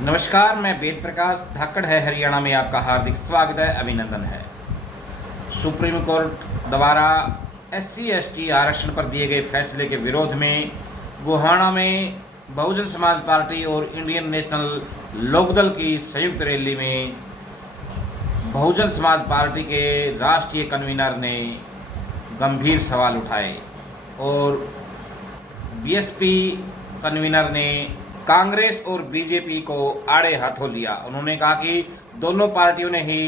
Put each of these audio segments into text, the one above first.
नमस्कार, मैं वेद प्रकाश धाकड़ है हरियाणा में आपका हार्दिक स्वागत है, अभिनंदन है। सुप्रीम कोर्ट द्वारा SC/ST आरक्षण पर दिए गए फैसले के विरोध में गोहाना में बहुजन समाज पार्टी और इंडियन नेशनल लोकदल की संयुक्त रैली में बहुजन समाज पार्टी के राष्ट्रीय कन्वीनर ने गंभीर सवाल उठाए और BSP कन्वीनर ने कांग्रेस और बीजेपी को आड़े हाथों लिया। उन्होंने कहा कि दोनों पार्टियों ने ही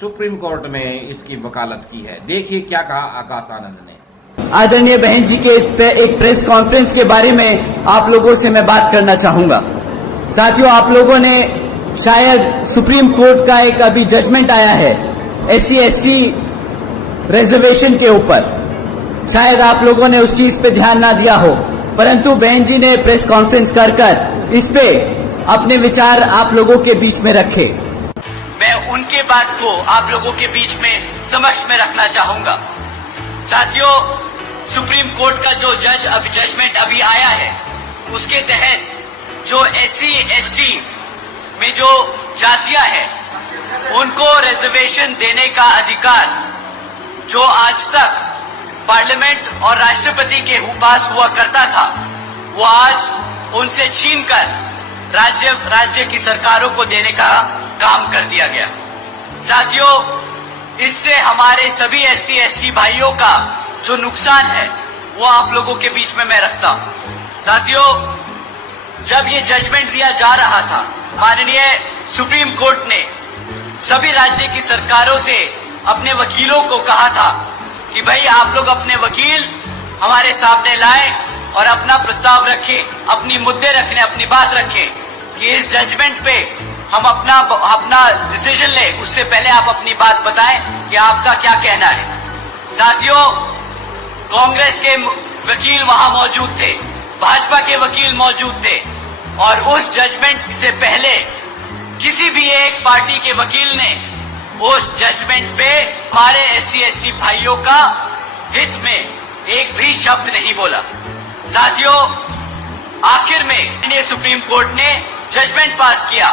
सुप्रीम कोर्ट में इसकी वकालत की है। देखिए क्या कहा आकाश आनंद ने। आदरणीय बहन जी के एक प्रेस कॉन्फ्रेंस के बारे में आप लोगों से मैं बात करना चाहूंगा। साथियों, आप लोगों ने शायद सुप्रीम कोर्ट का एक अभी जजमेंट आया है SC/ST रिजर्वेशन के ऊपर, शायद आप लोगों ने उस चीज पे ध्यान ना दिया हो, परंतु बहन जी ने प्रेस कॉन्फ्रेंस कर इस पे अपने विचार आप लोगों के बीच में रखे। मैं उनके बात को आप लोगों के बीच में समक्ष में रखना चाहूंगा। साथियों, सुप्रीम कोर्ट का जो जजमेंट अभी आया है, उसके तहत जो SC/ST में जो जातियां हैं, उनको रिजर्वेशन देने का अधिकार जो आज तक पार्लियामेंट और राष्ट्रपति के पास हुआ करता था, वो आज उनसे छीनकर राज्य की सरकारों को देने का काम कर दिया गया। साथियों, इससे हमारे सभी SC/ST भाइयों का जो नुकसान है, वो आप लोगों के बीच में मैं रखता हूं। साथियों, जब ये जजमेंट दिया जा रहा था, माननीय सुप्रीम कोर्ट ने सभी राज्य की सरकारों से अपने वकीलों को कहा था कि भाई आप लोग अपने वकील हमारे सामने लाएं और अपना प्रस्ताव रखें, अपनी मुद्दे रखें, अपनी बात रखें कि इस जजमेंट पे हम अपना डिसीजन लें। उससे पहले आप अपनी बात बताएं कि आपका क्या कहना है। साथियों, कांग्रेस के वकील वहां मौजूद थे, भाजपा के वकील मौजूद थे और उस जजमेंट से पहले किसी भी एक पार्टी के वकील ने उस जजमेंट पे हमारे SC/ST भाइयों का हित में एक भी शब्द नहीं बोला। साथियों, आखिर में सुप्रीम कोर्ट ने जजमेंट पास किया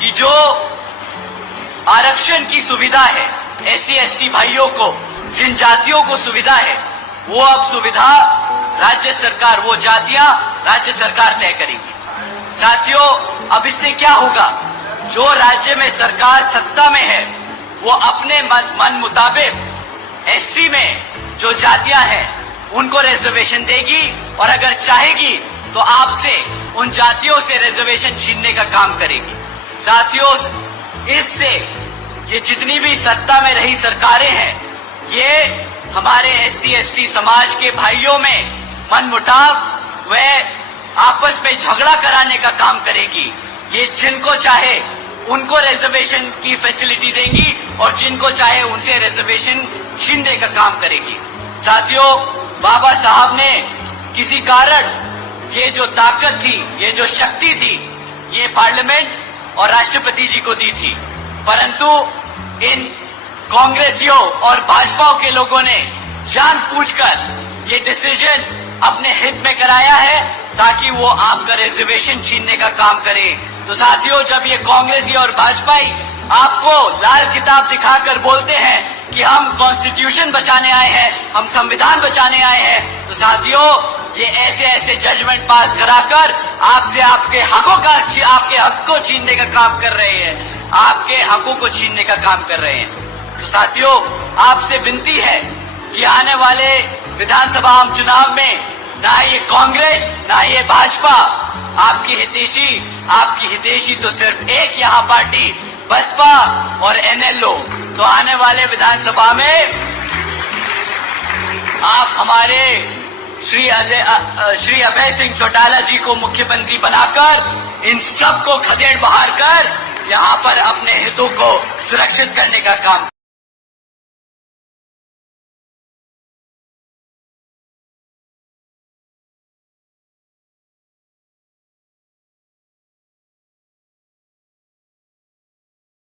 कि जो आरक्षण की सुविधा है SC/ST भाइयों को, जिन जातियों को सुविधा है, वो अब सुविधा राज्य सरकार, वो जातियां राज्य सरकार तय करेगी। साथियों, अब इससे क्या होगा, जो राज्य में सरकार सत्ता में है, वो अपने मन मुताबिक SC में जो जातियां हैं उनको रिजर्वेशन देगी और अगर चाहेगी तो आपसे उन जातियों से रिजर्वेशन छीनने का काम करेगी। साथियों, इससे ये जितनी भी सत्ता में रही सरकारें हैं, ये हमारे SC/ST समाज के भाइयों में मनमुटाव व आपस में झगड़ा कराने का काम करेगी। ये जिनको चाहे उनको रिजर्वेशन की फैसिलिटी देंगी और जिनको चाहे उनसे रिजर्वेशन छीनने का काम करेगी। साथियों, बाबा साहब ने किसी कारण ये जो ताकत थी, ये जो शक्ति थी, ये पार्लियामेंट और राष्ट्रपति जी को दी थी, परंतु इन कांग्रेसियों और भाजपा के लोगों ने जानबूझकर ये डिसीजन अपने हित में कराया है ताकि वो आपका रिजर्वेशन छीनने का काम करे। तो साथियों, जब ये कांग्रेसी और भाजपाई आपको लाल किताब दिखाकर बोलते हैं कि हम कॉन्स्टिट्यूशन बचाने आए हैं, हम संविधान बचाने आए हैं, तो साथियों, ये ऐसे जजमेंट पास कराकर आपसे आपके हक को छीनने का काम कर रहे हैं, आपके हकों को छीनने का काम कर रहे हैं। तो साथियों, आपसे विनती है कि आने वाले विधानसभा आम चुनाव में ना ये कांग्रेस ना ये भाजपा आपकी हितैषी तो सिर्फ एक यहाँ पार्टी बसपा और NLO। तो आने वाले विधानसभा में आप हमारे श्री अभय सिंह चौटाला जी को मुख्यमंत्री बनाकर इन सब को खदेड़ बहार कर यहाँ पर अपने हितों को सुरक्षित करने का काम